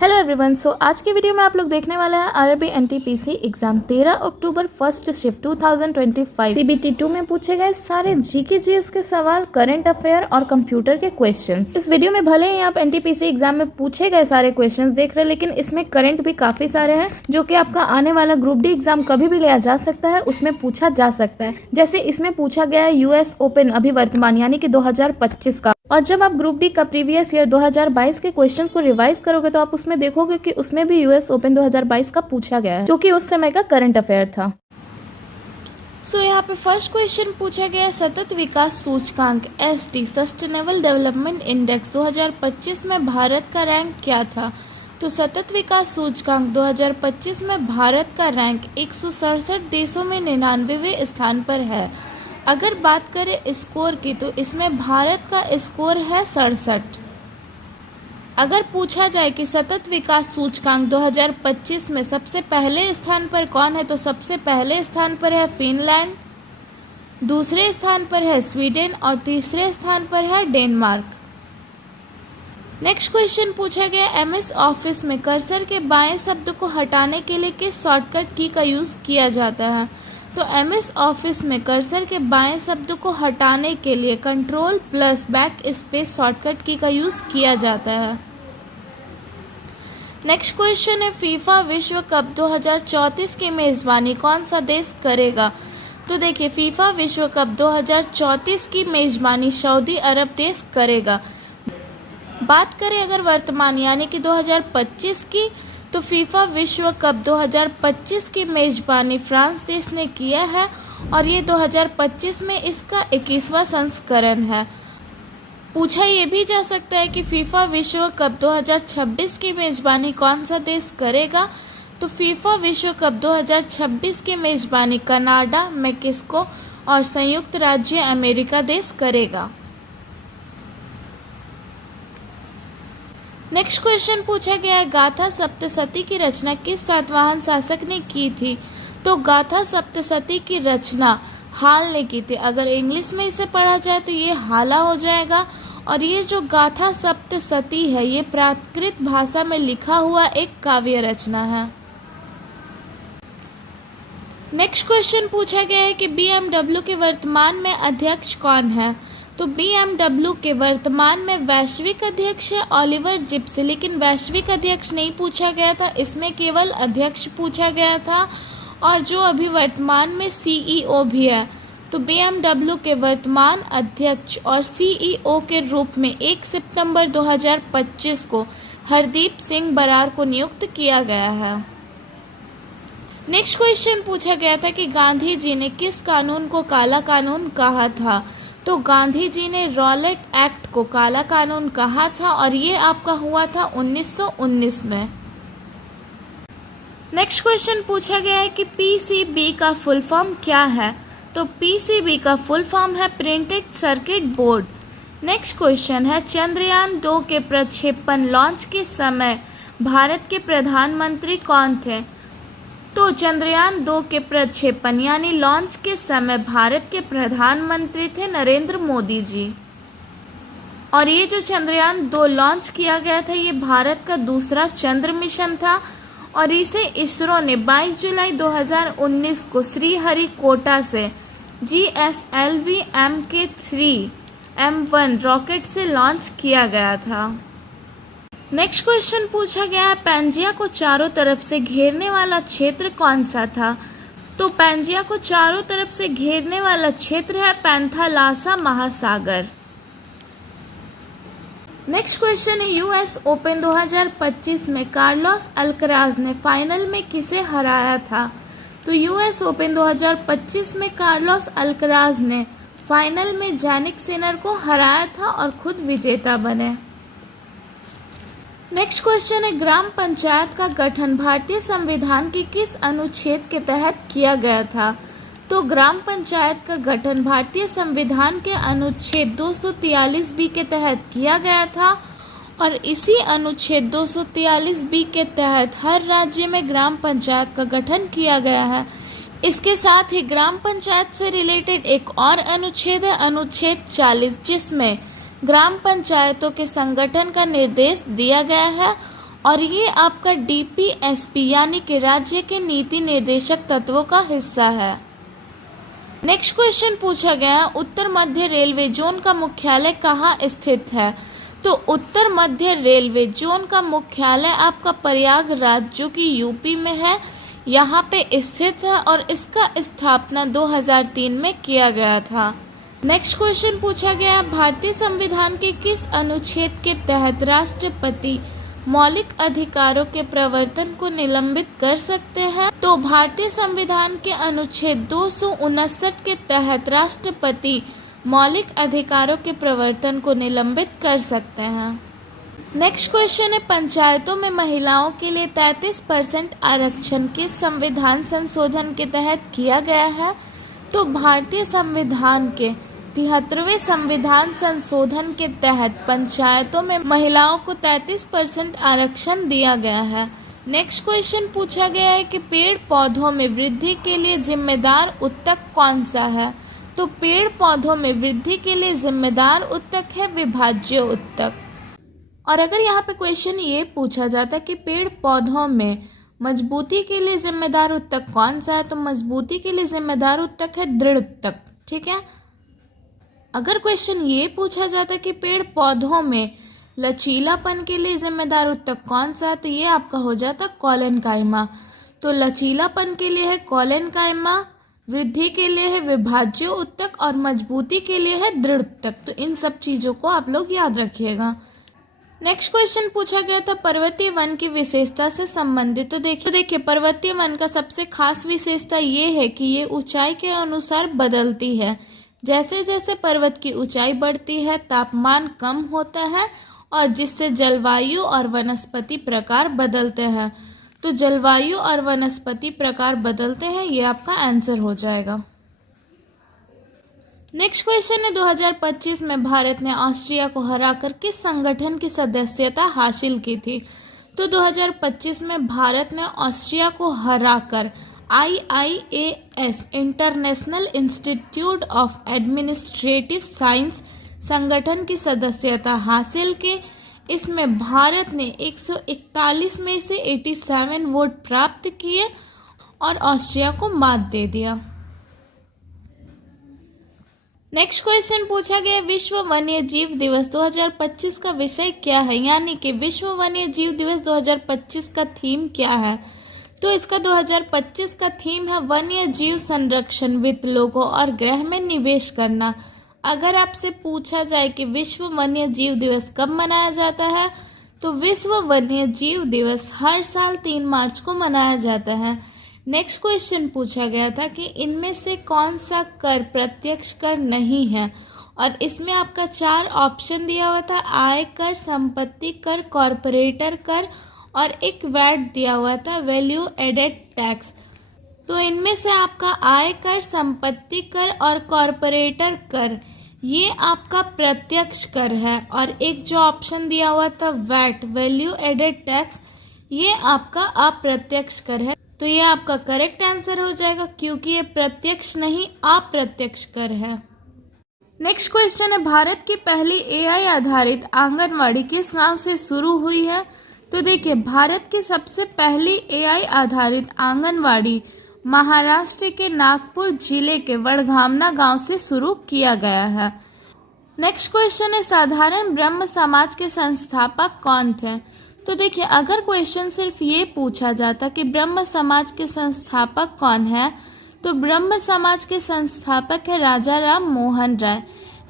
Hello everyone. सो आज की video में आप लोग देखने वाले हैं RRB NTPC exam 13 October first shift 2025 CBT 2 में पूछे गए सारे जीके जीएस के सवाल, करंट अफेयर और कंप्यूटर के क्वेश्चंस। इस वीडियो में भले ही आप एनटीपीसी एग्जाम में पूछे गए सारे क्वेश्चंस देख रहे हैं, लेकिन इसमें करंट भी काफी सारे हैं जो कि आपका आने वाला ग्रुप डी एग्जाम कभी भी लिया जा सकता है, उसमें पूछा जा सकता है। जैसे इसमें पूछा गया है यूएस ओपन अभी वर्तमान यानी कि 2025 का, और जब आप ग्रुप डी का प्रीवियस ईयर 2022 के क्वेश्चंस को रिवाइज करोगे तो आप उसमें देखोगे कि उसमें भी यूएस ओपन 2022 का पूछा गया है, जो कि उस समय का करंट अफेयर था। यहाँ पे फर्स्ट क्वेश्चन पूछा गया सतत विकास सूचकांक एसडी सस्टेनेबल डेवलपमेंट इंडेक्स 2025 में भारत का रैंक क्या था। तो सतत विकास सूचकांक 2025 में भारत का रैंक 167 देशों में 99वें स्थान पर है। अगर बात करें स्कोर की तो इसमें भारत का स्कोर है 67। अगर पूछा जाए कि सतत विकास सूचकांक 2025 में सबसे पहले स्थान पर कौन है, तो सबसे पहले स्थान पर है फिनलैंड, दूसरे स्थान पर है स्वीडन और तीसरे स्थान पर है डेनमार्क। नेक्स्ट क्वेश्चन पूछा गया एमएस ऑफिस में कर्सर के बाएं शब्द को हटाने के लिए किस शॉर्टकट की का यूज़ किया जाता है। तो एमएस ऑफिस में कर्सर के बाएं शब्द को हटाने के लिए control plus back space shortcut की का यूज़ किया जाता है। नेक्स्ट क्वेश्चन है फीफा विश्व कप 2034 की मेज़बानी कौन सा देश करेगा। तो देखिए फीफा विश्व कप 2034 की मेज़बानी सऊदी अरब देश करेगा। बात करें अगर वर्तमान यानी कि 2025 की, तो फीफा विश्व कप 2025 की मेज़बानी फ्रांस देश ने किया है और ये 2025 में इसका 21वां संस्करण है। पूछा ये भी जा सकता है कि फीफा विश्व कप 2026 की मेज़बानी कौन सा देश करेगा। तो फीफा विश्व कप 2026 की मेज़बानी कनाडा, मेक्सिको और संयुक्त राज्य अमेरिका देश करेगा। नेक्स्ट क्वेश्चन पूछा गया है गाथा सप्तशती की रचना किस सातवाहन शासक ने की थी। तो गाथा सप्तशती की रचना हाल ने की थी। अगर इंग्लिश में इसे पढ़ा जाए तो ये हाला हो जाएगा। और ये जो गाथा सप्तशती है ये प्राकृत भाषा में लिखा हुआ एक काव्य रचना है। नेक्स्ट क्वेश्चन पूछा गया है कि BMW के वर्तमान में अध्यक्ष कौन है। तो BMW के वर्तमान में वैश्विक अध्यक्ष है ऑलिवर जिप्सी, लेकिन वैश्विक अध्यक्ष नहीं पूछा गया था, इसमें केवल अध्यक्ष पूछा गया था। और जो अभी वर्तमान में CEO भी है, तो BMW के वर्तमान अध्यक्ष और CEO के रूप में 1 सितंबर 2025 को हरदीप सिंह बरार को नियुक्त किया गया है। नेक्स्ट क्वेश्चन पूछा गया था कि गांधी जी ने किस कानून को काला कानून कहा था। तो गांधी जी ने रॉलेट एक्ट को काला कानून कहा था और ये आपका हुआ था 1919 में। नेक्स्ट क्वेश्चन पूछा गया है कि PCB का फुल फॉर्म क्या है। तो PCB का फुल फॉर्म है printed circuit board. Next question है चंद्रयान 2 के प्रक्षेपण लॉन्च के समय भारत के प्रधानमंत्री कौन थे। तो चंद्रयान 2 के प्रक्षेपण यानी लॉन्च के समय भारत के प्रधानमंत्री थे नरेंद्र मोदी जी। और ये जो चंद्रयान 2 लॉन्च किया गया था ये भारत का दूसरा चंद्र मिशन था और इसे इसरो ने 22 जुलाई 2019 को श्रीहरिकोटा से GSLV MK3M1 रॉकेट से लॉन्च किया गया था। नेक्स्ट क्वेश्चन पूछा गया है पैंजिया को चारों तरफ से घेरने वाला क्षेत्र कौन सा था। तो पैंजिया को चारों तरफ से घेरने वाला क्षेत्र है पैंथालासा महासागर। नेक्स्ट क्वेश्चन है यूएस ओपन 2025 में कार्लोस अल्कराज ने फाइनल में किसे हराया था। तो यूएस ओपन 2025 में कार्लोस अल्कराज ने फाइनल में जैनिक सिनर को हराया था और खुद विजेता बने। नेक्स्ट क्वेश्चन है ग्राम पंचायत का गठन भारतीय संविधान के किस अनुच्छेद के तहत किया गया था। तो ग्राम पंचायत का गठन भारतीय संविधान के अनुच्छेद 243B के तहत किया गया था और इसी अनुच्छेद 243B के तहत हर राज्य में ग्राम पंचायत का गठन किया गया है। इसके साथ ही ग्राम पंचायत से रिलेटेड एक और अनुच्छेद है अनुच्छेद 40, जिसमें ग्राम पंचायतों के संगठन का निर्देश दिया गया है और ये आपका DPSP यानी कि राज्य के नीति निर्देशक तत्वों का हिस्सा है। नेक्स्ट क्वेश्चन पूछा गया, उत्तर मध्य रेलवे जोन का मुख्यालय कहाँ स्थित है? तो उत्तर मध्य रेलवे जोन का मुख्यालय आपका प्रयागराज जो कि यूपी में है, यहाँ पे स्थित है और इसका स्थापना 2003 में किया गया था। नेक्स्ट क्वेश्चन पूछा गया, भारतीय संविधान के किस अनुच्छेद के तहत राष्ट्रपति मौलिक अधिकारों के प्रवर्तन को निलंबित कर सकते हैं? तो भारतीय संविधान के अनुच्छेद 259 के तहत राष्ट्रपति मौलिक अधिकारों के प्रवर्तन को निलंबित कर सकते हैं। नेक्स्ट क्वेश्चन है, पंचायतों में महिलाओं के लिए 33% आरक्षण किस संविधान संशोधन के तहत किया गया है? तो भारतीय संविधान के 73वें संविधान संशोधन के तहत पंचायतों में महिलाओं को 33% आरक्षण दिया गया है। नेक्स्ट क्वेश्चन पूछा गया है कि पेड़ पौधों में वृद्धि के लिए जिम्मेदार उत्तक कौन सा है? तो पेड़ पौधों में वृद्धि के लिए जिम्मेदार उत्तक है विभाज्य उत्तक। और अगर यहाँ पे क्वेश्चन ये पूछा जाता कि पेड़ पौधों में मजबूती के लिए जिम्मेदार उत्तक कौन सा है? तो मजबूती के लिए जिम्मेदार उत्तक है दृढ़ उत्तक। ठीक है। अगर क्वेश्चन ये पूछा जाता कि पेड़ पौधों में लचीलापन के लिए जिम्मेदार उत्तक कौन सा है? तो ये आपका हो जाता कॉलेनकाइमा। तो लचीलापन के लिए है कॉलेनकाइमा, वृद्धि के लिए है विभाज्य उत्तक और मजबूती के लिए है दृढ़ उत्तक। तो इन सब चीज़ों को आप लोग याद रखिएगा। नेक्स्ट क्वेश्चन पूछा गया था पर्वतीय वन की विशेषता से संबंधित। तो देखिए पर्वतीय वन का सबसे खास विशेषता ये है कि ये ऊंचाई के अनुसार बदलती है। जैसे जैसे पर्वत की ऊंचाई बढ़ती है तापमान कम होता है और जिससे जलवायु और वनस्पति प्रकार बदलते हैं। तो जलवायु और वनस्पति प्रकार बदलते हैं, ये आपका आंसर हो जाएगा। नेक्स्ट क्वेश्चन है 2025 में भारत ने ऑस्ट्रिया को हराकर किस संगठन की सदस्यता हासिल की थी? तो 2025 में भारत ने ऑस्ट्रिया को हराकर IIAS international institute of administrative science संगठन की सदस्यता हासिल की। इसमें भारत ने 141 में से 87 वोट प्राप्त किए और ऑस्ट्रिया को मात दे दिया। नेक्स्ट क्वेश्चन पूछा गया विश्व वन्य जीव दिवस 2025 का विषय क्या है? यानी कि विश्व वन्य जीव दिवस 2025 का थीम क्या है? तो इसका 2025 का थीम है वन्य जीव संरक्षण वित्त लोगों और ग्रह में निवेश करना। अगर आपसे पूछा जाए कि विश्व वन्य जीव दिवस कब मनाया जाता है, तो विश्व वन्य जीव दिवस हर साल 3 मार्च को मनाया जाता है। नेक्स्ट क्वेश्चन पूछा गया था कि इनमें से कौन सा कर प्रत्यक्ष कर नहीं है, और इसमें आपका 4 ऑप्शन दिया हुआ था, आय कर, संपत्ति कर, कॉरपोरेटर कर और एक वैट दिया हुआ था वैल्यू एडेड टैक्स। तो इनमें से आपका आय कर, संपत्ति कर और कॉरपोरेटर कर ये आपका प्रत्यक्ष कर है, और एक जो ऑप्शन दिया हुआ था वैट वैल्यू एडेड टैक्स ये आपका अप्रत्यक्ष कर है। तो ये आपका करेक्ट आंसर हो जाएगा क्योंकि ये प्रत्यक्ष नहीं अप्रत्यक्ष कर है। नेक्स्ट क्वेश्चन है भारत की पहली AI आधारित आंगनवाड़ी किस गांव से शुरू हुई है? तो देखिए भारत की सबसे पहली AI आधारित आंगनवाड़ी महाराष्ट्र के नागपुर जिले के वडघामना गांव से शुरू किया गया है। नेक्स्ट क्वेश्चन है साधारण ब्रह्म समाज के संस्थापक कौन थे? तो देखिए अगर क्वेश्चन सिर्फ ये पूछा जाता कि ब्रह्म समाज के संस्थापक कौन है, तो ब्रह्म समाज के संस्थापक है राजा राम मोहन राय।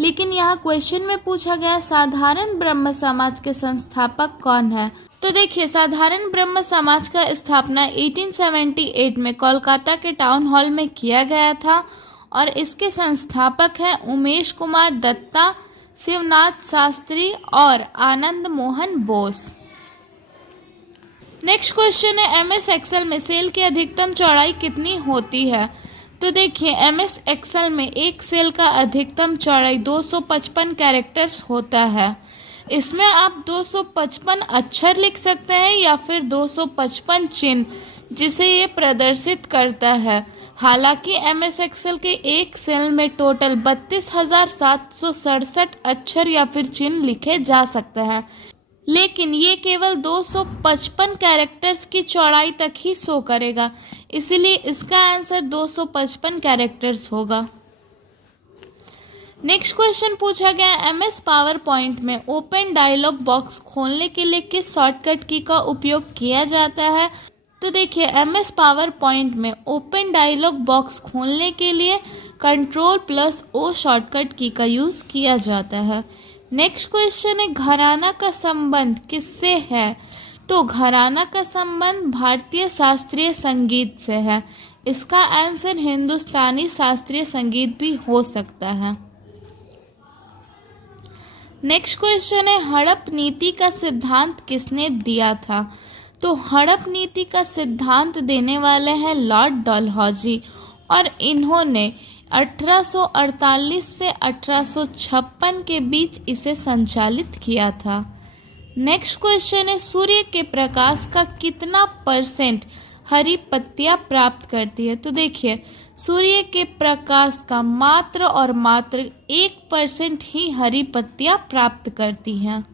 लेकिन यहाँ क्वेश्चन में पूछा गया साधारण ब्रह्म समाज के संस्थापक कौन है। तो देखिए साधारण ब्रह्म समाज का स्थापना 1878 में कोलकाता के टाउन हॉल में किया गया था और इसके संस्थापक हैं उमेश कुमार दत्ता, शिवनाथ शास्त्री और आनंद मोहन बोस। नेक्स्ट क्वेश्चन है MS एक्सेल में सेल की अधिकतम चौड़ाई कितनी होती है? तो देखिए MS एक्सेल में एक सेल का अधिकतम चौड़ाई 255 कैरेक्टर्स होता है। इसमें आप 255 अक्षर लिख सकते हैं या फिर 255 चिन्ह जिसे ये प्रदर्शित करता है। हालांकि MS एक्सेल के एक सेल में टोटल 32,767 अक्षर या फिर चिन्ह लिखे जा सकते हैं। लेकिन ये केवल 255 कैरेक्टर्स की चौड़ाई तक ही शो करेगा, इसीलिए इसका आंसर 255 कैरेक्टर्स होगा। नेक्स्ट क्वेश्चन पूछा गया एमएस पावर पॉइंट में ओपन डायलॉग बॉक्स खोलने के लिए किस शॉर्टकट की का उपयोग किया जाता है। तो देखिए एमएस पावर पॉइंट में ओपन डायलॉग बॉक्स खोलने के लिए Ctrl+O शॉर्टकट की का यूज़ किया जाता है। नेक्स्ट क्वेश्चन है घराना का संबंध किससे है। तो घराना का संबंध भारतीय शास्त्रीय संगीत से है, इसका आंसर हिंदुस्तानी शास्त्रीय संगीत भी हो सकता है। नेक्स्ट क्वेश्चन है हड़प नीति का सिद्धांत किसने दिया था। तो हड़प नीति का सिद्धांत देने वाले हैं लॉर्ड डलहौजी और इन्होंने 1848 से 1856 के बीच इसे संचालित किया था। नेक्स्ट क्वेश्चन है सूर्य के प्रकाश का कितना परसेंट हरी पत्तियाँ प्राप्त करती है। तो देखिए सूर्य के प्रकाश का मात्र और मात्र 1% ही हरी पत्तियाँ प्राप्त करती हैं।